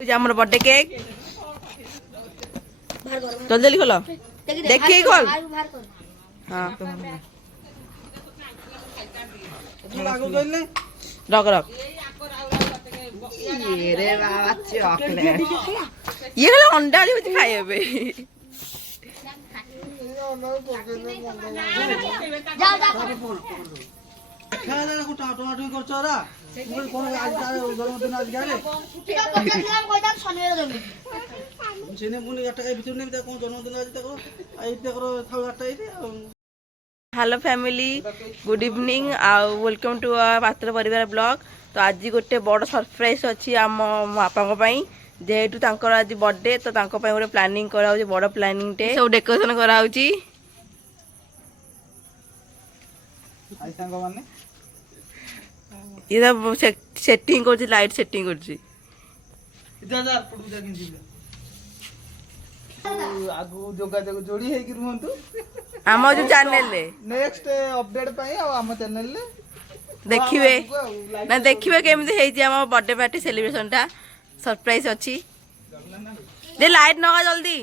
আমার birthday cake जल्दी जल्दी खोलो देखिए खोल हाँ रख रख ये बाबा चॉकलेट ये खाली अंडा दी होती खाए बे যাও যাও খেলা দেখ কোটা টোমাটো করছ ওরা কোন আজ জন্মদিন আজ গেলে ঠিক আছে বলছিলাম কইতাম শনিবার জমি সেনে মুনি টাকা ভিতর নেই তা কোন জন্মদিন আজ দেখো এইটা করো থাও একটা এইটা hello family good evening welcome to पात्र परिवार ब्लॉग तो आज गोटे बड़ सरप्राइज अच्छी आम बापा जेहेतु आज बर्थडे तो गोटे प्लानिंग करा बड़ प्लानिंग टे सब डेकोरेशन करा ये सेटिंग कर लाइट सेटिंग कर आगु जोगाजोग जोड़ी है कि रुहंतु आम जो चैनल रे नेक्स्ट अपडेट पाई आम चैनल रे देखिए ना देखिए केमती है आम बर्थडे पार्टी सेलिब्रेशन टा सरप्राइज अच्छी दे लाइट नगा जल्दी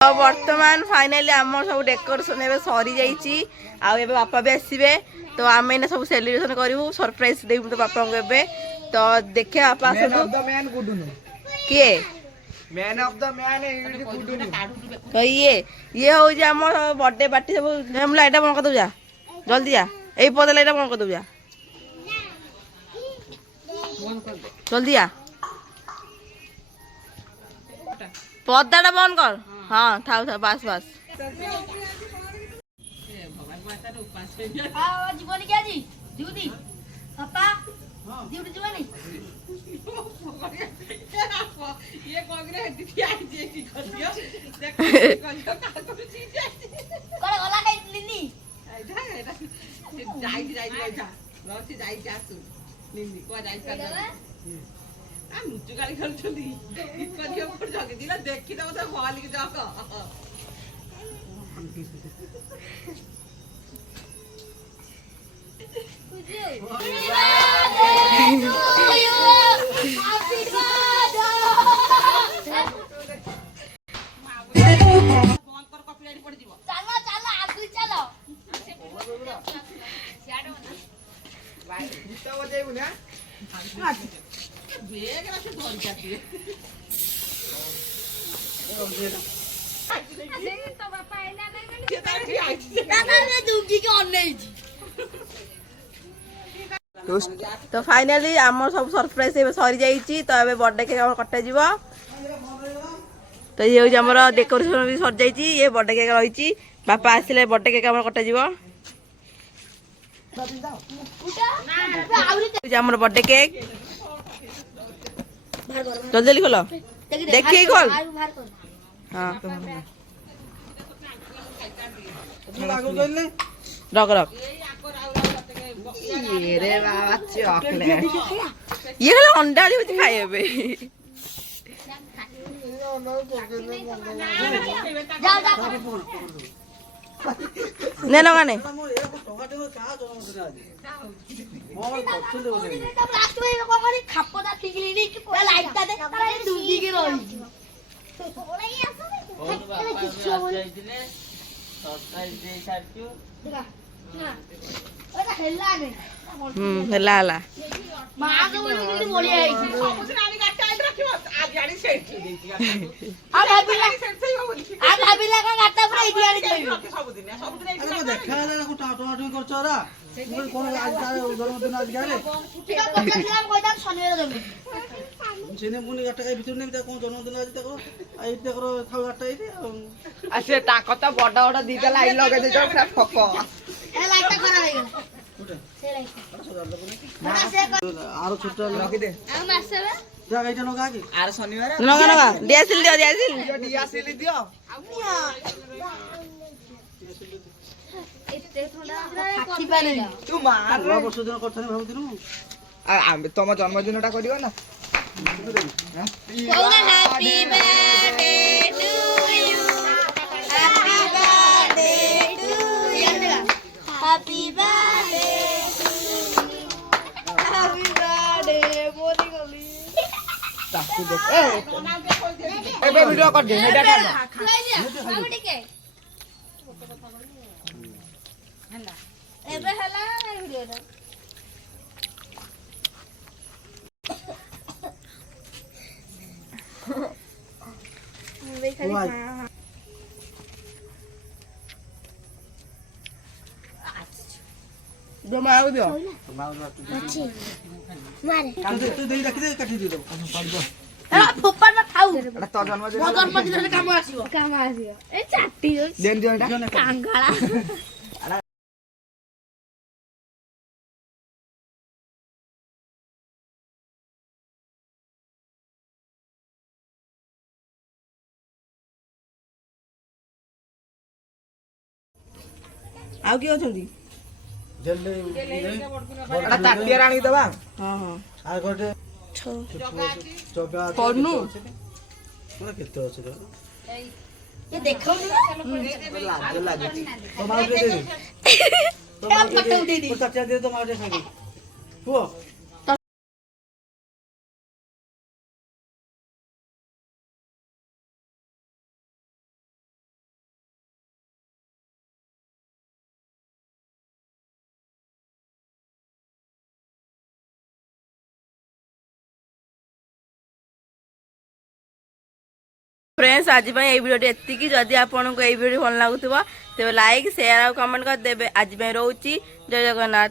तो वर्तमान फाइनली आम सब डेकोरेशन एवं सरी जाइए आउ बापा भी आसबे तो आम एने सब सेलिब्रेशन करूँ सरप्राइज देबू तो बापा को तो देखिए बापा किए मैन ऑफ द मैन तो ये हूँ आम बर्थडे पार्टी सब लाइट बंद कर जा जल्दी जा यही पद लाइट बंद कर जा जल्दी जा पदाटा बंद कर हाँ थाउ था बस बस জীবনে কি আজি ডিউটি পাপা ডিউটি জীবনে ये कांग्रेस दीदी आई जे की करियो देखो करियो का करूची করে গলা খাই লিনি जाई जा रोटी जाई जासु निंदी को जाई कर आ मुचु गाली खेलछली की करियो पर जगे दिला देखि दो तो हॉल के जाको तो फाइनली आम सब सरप्राइज सरी जाइए तो ये बर्थडे केक कटा जीव तो ये हूँ आम डेकोरेशन भी सर जाइए ये बर्थडे केक रही बापा आसिले बर्थडे केक कटा जीव आम बर्थडे केक जल्दी जल्दी खोलो देखिए खोल हाँ रख रख ये बाबा चॉकलेट ये खाली अंडा दी होती खाए बे যাও যাও ने ना गाने লাস্ট ওই কোকরি খাপটা ঠিকলি নি লাইটটা দে তারা দুদি কে রইছি ওলাই আসো কিছু যাইতিলে সরপ্রাইজ দেই ছাড়কিও দেখা না ওটা হেল্লা নে हेला हेला মা কে বলি কিন্তু বলি আইছি सबुदिन आनी गाटा आई रखियो आज गाड़ी सेट देती আর ভাবিলা सेट सही हो बोली আর ভাবিলা কা গাটা পুরা ইদি আনি দেই सबुदिन খেলা দেখ কোটা টোমাটো করছ ওরা কোন আজ জন্মদিন আজ গেলে ঠিক আছে বলছিলাম কইতাম শনিবার জমি সেনে মুনি টাকা ভিতর নেই তা কোন জন্মদিন আজ দেখো এইটা করো থাও একটা এইটা আচ্ছা টাকা তো বড় বড় দিতে লাইন লগাই দিছো পুরা ফক এ লাইটটা খারাপ হয়ে গেল কোটা সে লাইট না আরো ছোট রাখি দে আমি আসবে যা এইটা নগা কি আর শনিবার नगा नगा दियासिल दियो दियासिल ডিয়া সেলি দিও এতে থোড়া ফাটি পারে না তুই মার নয়া বছর দিন করছনি ভাবুছিনু আর আমি তোমার জন্মদিনটা করিও না কোলা happy birthday to you happy birthday to you happy birthday to you ତାକୁ ଦେଖ ଏବେ ଭିଡିଓ କରିଦେ ସେଇଟା ଏବେ ହେଲା ଭିଡିଓଟା ଜମା ଆଉ ଦିଅ ତୁ ଦେଇ ରଖି ଦେ କାଟି ଦେ ଫୋପାଡ ଥାଉ ଏଟା ତୋ ଜନ୍ମଦିନ ମୋ ଜନ୍ମଦିନରେ କାମ ଆସିବ ଏ ଚାଟି ଦେନ ଦିଅ ଏଟା କାଙ୍ଗାଳା ଆଉ କିଏ ଅଛନ୍ତି? ଜଲ୍ଦି ଏଟା ତାଟିଆରେ ଆଣିକି ଦବା। ହଁ ହଁ ଆଉ ଗୋଟେ ଚକା କରୁନୁ ପୁରା କେତେ ଅଛି ରେ ଏ ଦେଖଉନି ଲାଜ ଲାଗୁଛି ତ ମାଉଟେ ଦେ ତ ମାଉଟେ ଦେ ତ ଚାଚା ଦେ ତ ମାଉଟେ ଖାଇ ପୁଅ फ्रेंड्स आज ये वीडियो एतिकी जदि आपको ये वीडियो भल लगुव तेज लाइक शेयर और कमेंट करदे। आज रोची जय जगन्नाथ।